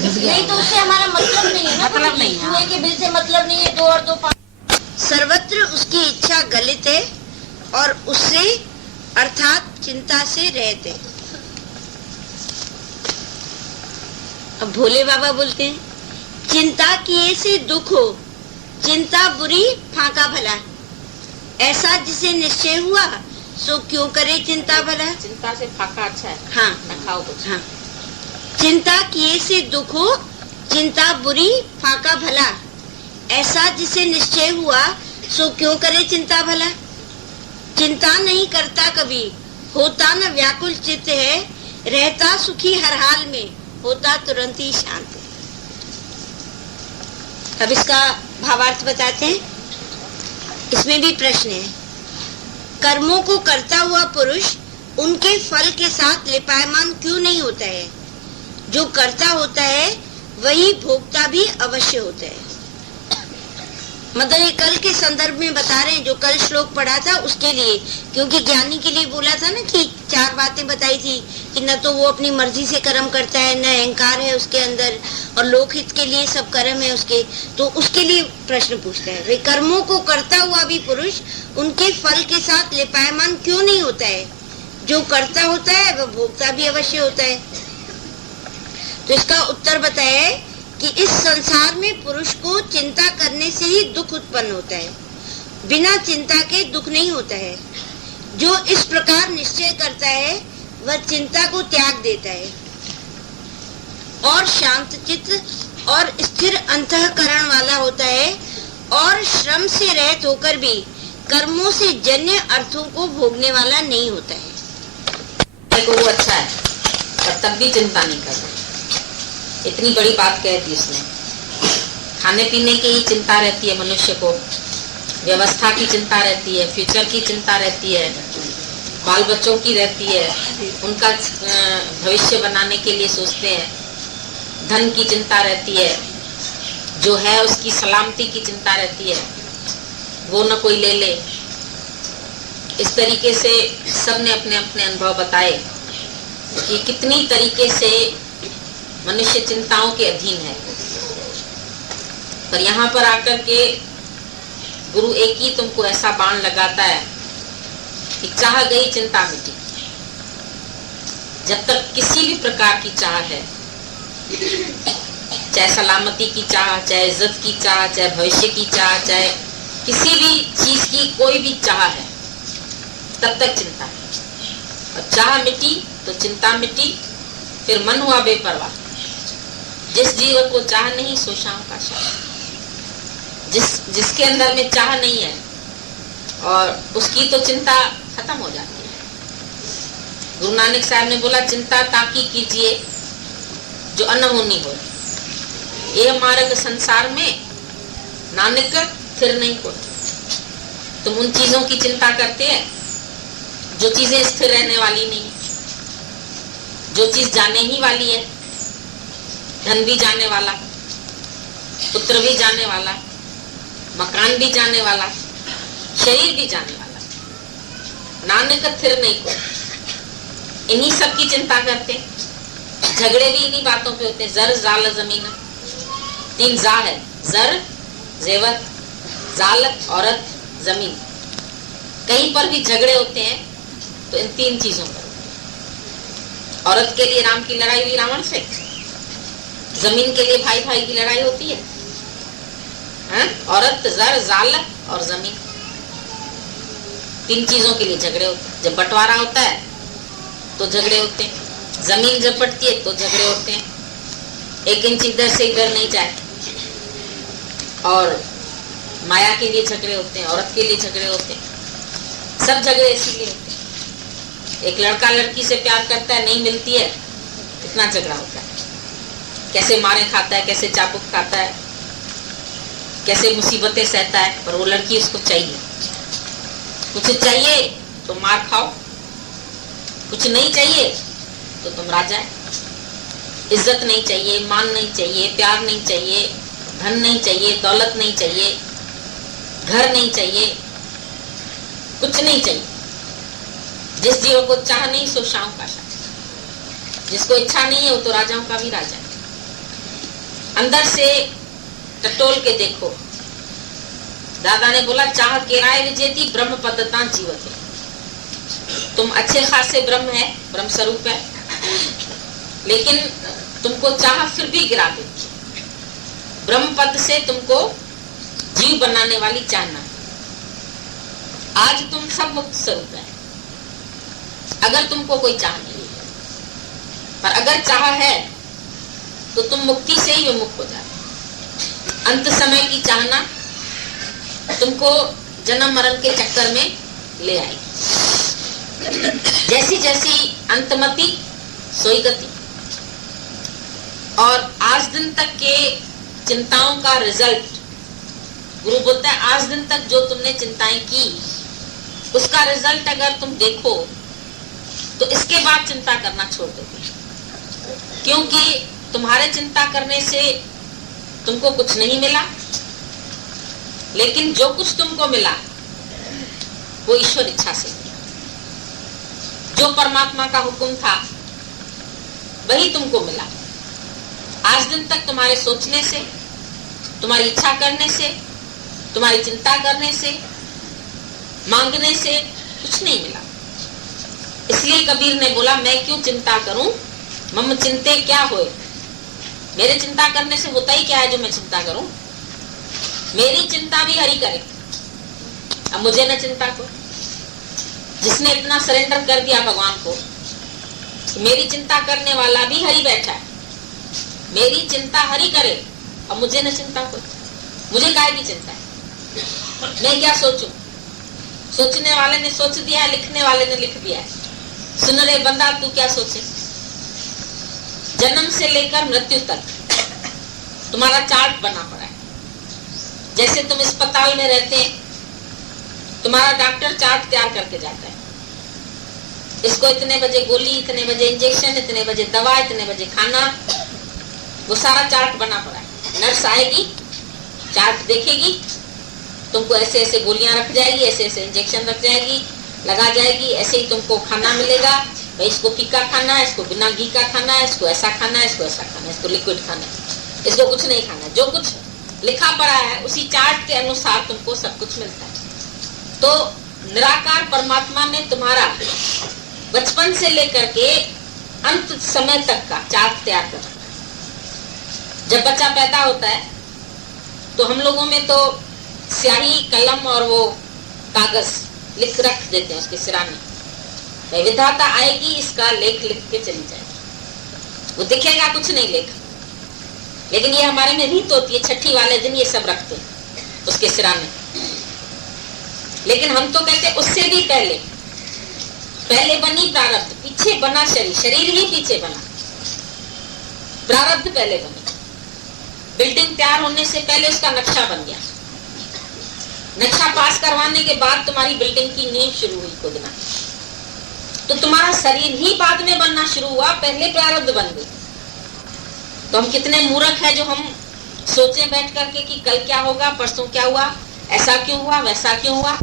नहीं तो उससे हमारा मतलब नहीं है ना, मतलब नहीं है। चूहे के बिल से मतलब नहीं है। 2 और 2 5। सर्वत्र उसकी इच्छा गलित है और उससे अर्थात चिंता से रहते। अब भोले बाबा बोलते हैं, चिंता किए से दुख हो, चिंता बुरी फाका भला, ऐसा जिसे निश्चय हुआ सो क्यों करे चिंता भला। चिंता से फाका अच्छा है। हाँ न खाओ कुछ। हाँ, चिंता किए से दुख हो, चिंता बुरी फाका भला, ऐसा जिसे निश्चय हुआ सो क्यों करे चिंता भला। चिंता नहीं करता कभी, होता न व्याकुल चित्त है, रहता सुखी हर हाल में, होता तुरंत ही शांत। अब इसका भावार्थ बताते हैं। इसमें भी प्रश्न है, कर्मों को करता हुआ पुरुष उनके फल के साथ लिपायमान क्यों नहीं होता है? जो करता होता है वही भोगता भी अवश्य होता है। मतलब ये कल के संदर्भ में बता रहे हैं, जो कल श्लोक पढ़ा था उसके लिए, क्योंकि ज्ञानी के लिए बोला था ना कि 4 बातें बताई थी कि न तो वो अपनी मर्जी से कर्म करता है, न अहंकार है उसके अंदर, और लोकहित के लिए सब कर्म है उसके। तो उसके लिए प्रश्न पूछता है, वे कर्मों को करता हुआ भी पुरुष उनके फल के साथ लिपायमान क्यों नहीं होता है? जो करता होता है वह भोगता भी अवश्य होता है। तो इसका उत्तर बताया कि इस संसार में पुरुष को चिंता करने से ही दुख उत्पन्न होता है, बिना चिंता के दुख नहीं होता है। जो इस प्रकार निश्चय करता है वह चिंता को त्याग देता है और शांत चित्त और स्थिर अंतःकरण वाला होता है, और श्रम से रहित होकर भी कर्मों से जन्य अर्थों को भोगने वाला नहीं होता है। देखो वो अच्छा है, पर तब भी चिंता नहीं करता। इतनी बड़ी बात कह दी उसने। खाने पीने की ही चिंता रहती है मनुष्य को, व्यवस्था की चिंता रहती है, फ्यूचर की चिंता रहती है, बाल बच्चों की रहती है, उनका भविष्य बनाने के लिए सोचते हैं, धन की चिंता रहती है, जो है उसकी सलामती की चिंता रहती है, वो न कोई ले ले। इस तरीके से सबने अपने अपने अनुभव बताए कि कितनी तरीके से मनुष्य चिंताओं के अधीन है। पर यहाँ पर आकर के गुरु एक ही तुमको ऐसा बाण लगाता है कि चाह गई चिंता मिटी। जब तक किसी भी प्रकार की चाह है, चाहे सलामती की चाह, चाहे इज्जत की चाह, चाहे भविष्य की चाह, चाहे किसी भी चीज की कोई भी चाह है, तब तक चिंता है। और चाह मिटी तो चिंता मिटी, फिर मन हुआ बेपरवाह। जिस जीव को चाह नहीं सो शाम का शाम। जिसके अंदर में चाह नहीं है और उसकी तो चिंता खत्म हो जाती है। गुरु नानक साहब ने बोला, चिंता ताकी कीजिए जो अनहोनी हो, ये मार्ग संसार में नानक फिर नहीं को। तुम उन चीजों की चिंता करते हैं जो चीजें स्थिर रहने वाली नहीं है, जो चीज जाने ही वाली है। धन भी जाने वाला, पुत्र भी जाने वाला, मकान भी जाने वाला, शरीर भी जाने वाला, नानक थिर नहीं को। इन्हीं सब की चिंता करते। झगड़े भी इन्हीं बातों पे होते हैं। जर जाल जमीन, 3 जा है, जर जेवर, जाल, औरत, जमीन। कहीं पर भी झगड़े होते हैं तो इन 3 चीजों पर। औरत के लिए राम की लड़ाई हुई रावण से, जमीन के लिए भाई भाई की लड़ाई होती है। औरत, जर, जाल और जमीन, 3 चीजों के लिए झगड़े होते हैं। जब बंटवारा होता है तो झगड़े होते हैं, जमीन जब बंटती है तो झगड़े होते हैं। 1 इंच इधर से इधर नहीं जाए। और माया के लिए झगड़े होते हैं, औरत के लिए झगड़े होते हैं। सब झगड़े इसीलिए होते हैं। एक लड़का लड़की से प्यार करता है, नहीं मिलती है, कितना झगड़ा होता है। कैसे मारे खाता है, कैसे चाबुक खाता है, कैसे मुसीबतें सहता है, पर वो लड़की उसको चाहिए। कुछ चाहिए तो मार खाओ, कुछ नहीं चाहिए तो तुम राजा है। इज्जत नहीं चाहिए, मान नहीं चाहिए, प्यार नहीं चाहिए, धन नहीं चाहिए, दौलत नहीं चाहिए, घर नहीं चाहिए, कुछ नहीं चाहिए। जिस जीव को चाह नहीं सो शाम का शाह। जिसको इच्छा नहीं है वो तो राजाओं का भी राजा है। अंदर से टटोल के देखो। दादा ने बोला, चाह केराय विजेती ब्रह्म पद्धता जीवत है। तुम अच्छे खासे ब्रह्म है, ब्रह्म स्वरूप है, लेकिन तुमको चाह फिर भी गिरा देती। ब्रह्म पद से तुमको जीव बनाने वाली चाहना है। आज तुम सब मुक्त स्वरूप है, अगर तुमको कोई चाह नहीं है। पर अगर चाह है तो तुम मुक्ति से ही विमुख हो जाते। अंत समय की चाहना तुमको जन्म मरण के चक्कर में ले आएगी। जैसी जैसी अंतमति सोई गति। और आज दिन तक के चिंताओं का रिजल्ट, गुरु बोलता है आज दिन तक जो तुमने चिंताएं की उसका रिजल्ट अगर तुम देखो तो इसके बाद चिंता करना छोड़ दोगे। क्योंकि तुम्हारे चिंता करने से तुमको कुछ नहीं मिला, लेकिन जो कुछ तुमको मिला वो ईश्वर इच्छा से मिला। जो परमात्मा का हुक्म था वही तुमको मिला। आज दिन तक तुम्हारे सोचने से, तुम्हारी इच्छा करने से, तुम्हारी चिंता करने से, मांगने से कुछ नहीं मिला। इसलिए कबीर ने बोला, मैं क्यों चिंता करूं, मम चिंते क्या होए। मेरे चिंता करने से होता ही क्या है जो मैं चिंता करूं। मेरी चिंता भी हरि करे, अब मुझे न चिंता को। जिसने इतना सरेंडर कर दिया भगवान को, मेरी चिंता करने वाला भी हरि बैठा है, मेरी चिंता हरि करे और मुझे न चिंता को। मुझे काहे की चिंता है, मैं क्या सोचूं। सोचने वाले ने सोच दिया, लिखने वाले ने लिख दिया है। सुन रे बंदा, तू क्या सोचे। जन्म से लेकर मृत्यु तक तुम्हारा चार्ट बना पड़ा है। जैसे तुम अस्पताल में रहते हैं, तुम्हारा डॉक्टर चार्ट तैयार करके जाता है। इसको इतने बजे गोली, इतने बजे इंजेक्शन, इतने बजे दवा, इतने बजे खाना, वो सारा चार्ट बना पड़ा है। नर्स आएगी, चार्ट देखेगी, तुमको ऐसे ऐसे गोलियां रख जाएगी, ऐसे ऐसे इंजेक्शन रख जाएगी, लगा जाएगी, ऐसे ही तुमको खाना मिलेगा। भाई इसको फीका खाना है, इसको बिना घी का खाना है, इसको ऐसा खाना है, इसको ऐसा खाना है, इसको लिक्विड खाना है, इसको कुछ नहीं खाना है। जो कुछ लिखा पड़ा है उसी चार्ट के अनुसार तुमको सब कुछ मिलता है। तो निराकार परमात्मा ने तुम्हारा बचपन से लेकर के अंत समय तक का चार्ट तैयार कर रखा है। जब बच्चा पैदा होता है तो हम लोगों में तो स्याही, कलम और वो कागज लिख रख देते हैं उसके सिराने। विधाता आएगी, इसका लेख लिख के चली जाएगी। वो दिखेगा कुछ नहीं लेख, लेकिन ये हमारे में रीत होती है, छठी वाले दिन ये सब रखते हैं उसके सिराने। लेकिन हम तो कहते उससे भी पहले बनी प्रारब्ध, पीछे बना शरीर, शरीर ही पीछे बना, प्रारब्ध पहले बनी। बिल्डिंग तैयार होने से पहले उसका नक्शा बन गया। नक्शा पास करवाने के बाद तुम्हारी बिल्डिंग की नींव शुरू हुई खुदना, तो तुम्हारा शरीर ही बाद में बनना शुरू हुआ, पहले प्रारब्ध बन गई। तो हम कितने मूर्ख है जो हम सोचे बैठ करके कि कल क्या होगा, परसों क्या हुआ, ऐसा क्यों हुआ, वैसा क्यों हुआ।